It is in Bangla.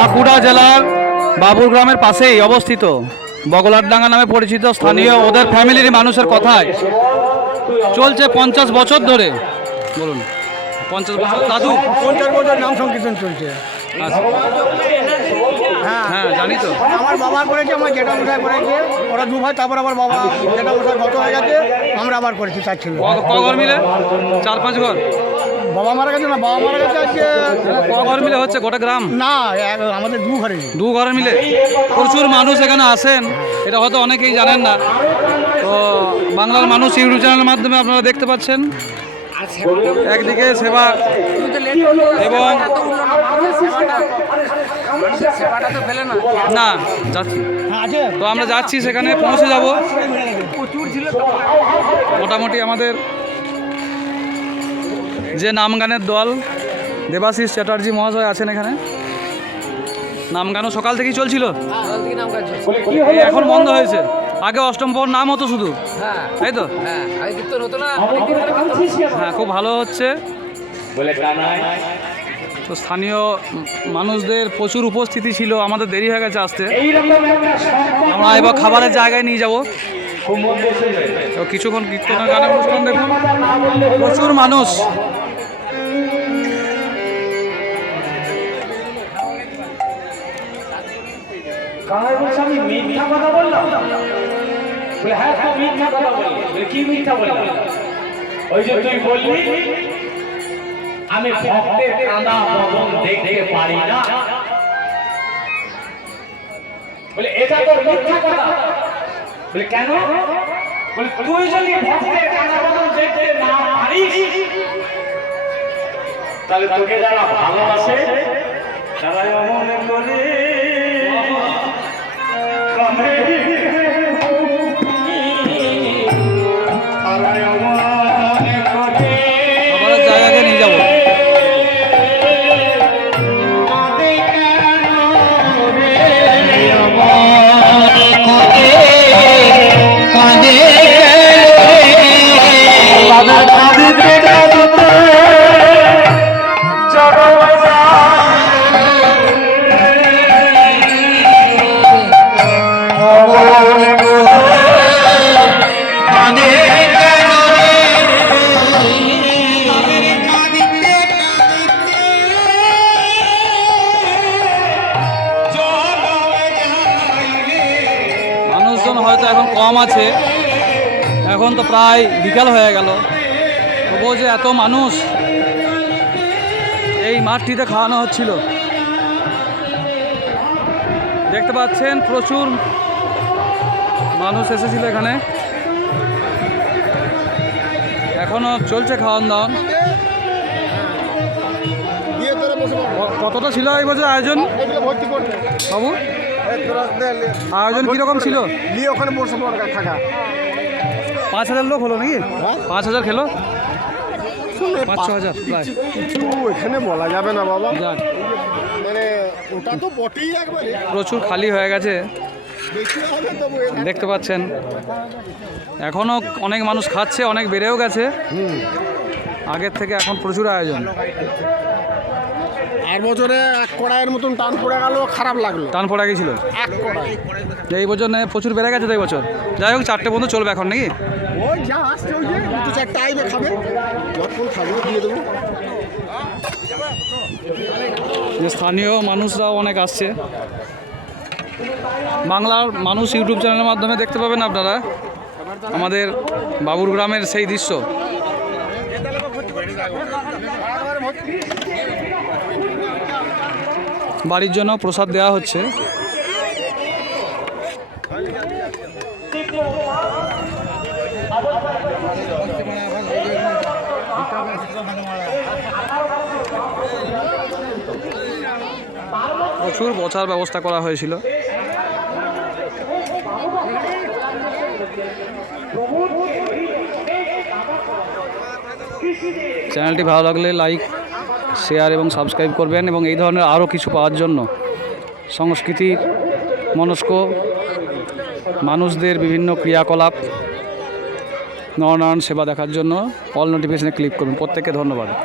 বাঁকুড়া জেলার বাবুর গ্রামের পাশেই অবস্থিত বগলারডাঙ্গা নামে পরিচিত স্থানীয় ওদের ফ্যামিলির মানুষের কথায় চলছে পঞ্চাশ বছর ধরে। বলুন। পঞ্চাশ বছর। দাদু পঞ্চাশ বছর নাম সংকীর্তন চলছে। হ্যাঁ হ্যাঁ জানি তো। আমার বাবা করেছে আমার জেঠা মশাই করেছে। ওরা দু ভাই তারপর আবার বাবা জেঠা মশাই গত হয়ে গেছে আমরা আবার করেছি তার ছিল। ক- ক ঘর মিলে? চার পাঁচ ঘর? বাবা মারা গেছে না? বাবা মারা গেছে আজকে? ঘর মিলে হচ্ছে গোটা গ্রাম? না এক- আমাদের দু ঘরে। দু ঘর মিলে? প্রচুর মানুষ এখানে আসেন। এটা হয়তো অনেকেই জানেন না। তো বাংলার মানুষ ইউটিউব চ্যানেলের মাধ্যমে আপনারা দেখতে পাচ্ছেন। একদিকে সেবা এবং না যাচ্ছি। হ্যাঁ আছে তো আমরা যাচ্ছি সেখানে পৌঁছে যাব। মোটামুটি আমাদের যে নাম গানের দল, দেবাশিস চ্যাটার্জি মহাশয় আছেন এখানে। নাম গানও সকাল থেকেই চলছিল? এখন বন্ধ হয়েছে। আগে অষ্টম পর নাম হতো শুধু। তাই তো? হ্যাঁ খুব ভালো হচ্ছে। তো স্থানীয় মানুষদের প্রচুর উপস্থিতি ছিল, আমাদের দেরি হয়ে গেছে আসতে। আমরা এবার খাবারের জায়গায় নিয়ে যাব। তো কিছুক্ষণ কীর্তনের গানের অনুষ্ঠান দেখুন। প্রচুর মানুষ। কানাই বলছে, আমি মিথ্যা কথা বললাম? বলে হ্যাঁ তো মিথ্যা কথা বললি। বলে, কি মিথ্যা বললাম? ওই যে তুই বললি, আমি ভক্তের কাঁদা বদন দেখতে পারি না। বলে, এটা তো মিথ্যা কথা। বলে, কেন? বলে, তুই যদি ভক্তের কাঁদা বদন দেখতে না পারিস, তাহলে তোকে যারা ভালোবাসে, তারা মনে করে হয়তো এখন কম আছে। এখন তো প্রায় বিকাল হয়ে গেল। তবুও যে এত মানুষ এই মাঠটিতে খাওয়ানো হচ্ছিল। দেখতে পাচ্ছেন প্রচুর মানুষ এসেছিল এখানে। এখনও চলছে খাওয়ান দাওয়ান। কতটা ছিল এই বছর আয়োজন? বাবু? আয়োজন কীরকম ছিল? দিয়ে ওখানে বসে থাকা। পাঁচ হাজার লোক হলো নাকি? হ্যাঁ? পাঁচ হাজার খেলো? পাঁচ ছ হাজার এখানে বলা যাবে না বাবা। মানে ওটা তো বটেই একবারে। প্রচুর খালি হয়ে গেছে। দেখতে পাচ্ছেন। এখনও অনেক মানুষ খাচ্ছে অনেক বেড়েও গেছে। আগের থেকে এখন প্রচুর আয়োজন। আর বছরে এক কড়াইয়ের মতন টান পড়ে গেল খারাপ লাগল। টান পড়ে গেছিল? এক কড়াই। এই বছর নে প্রচুর বেড়ে গেছে তো এই বছর। যাই হোক চারটে পর্যন্ত চলবে এখন নাকি? ওই যা আসছে ওই যে দু চারটা আইবে খাবে। যখন খাবে দিয়ে দেবো। স্থানীয় মানুষরাও অনেক আসছে। বাংলার মানুষ ইউটিউব চ্যানেলের মাধ্যমে দেখতে পাবেন আপনারা। আমাদের বাবুর গ্রামের সেই দৃশ্য। বাড়ির জন্য প্রসাদ দেওয়া হচ্ছে। প্রচুর বসার ব্যবস্থা করা হয়েছিল। চ্যানেলটি ভালো লাগলে লাইক, শেয়ার এবং সাবস্ক্রাইব করবেন এবং এই ধরনের আরও কিছু পাওয়ার জন্য। সংস্কৃতির মনস্ক, মানুষদের বিভিন্ন ক্রিয়াকলাপ, নরনারায়ণ সেবা দেখার জন্য অল নোটিফিকেশানে ক্লিক করুন। প্রত্যেককে ধন্যবাদ।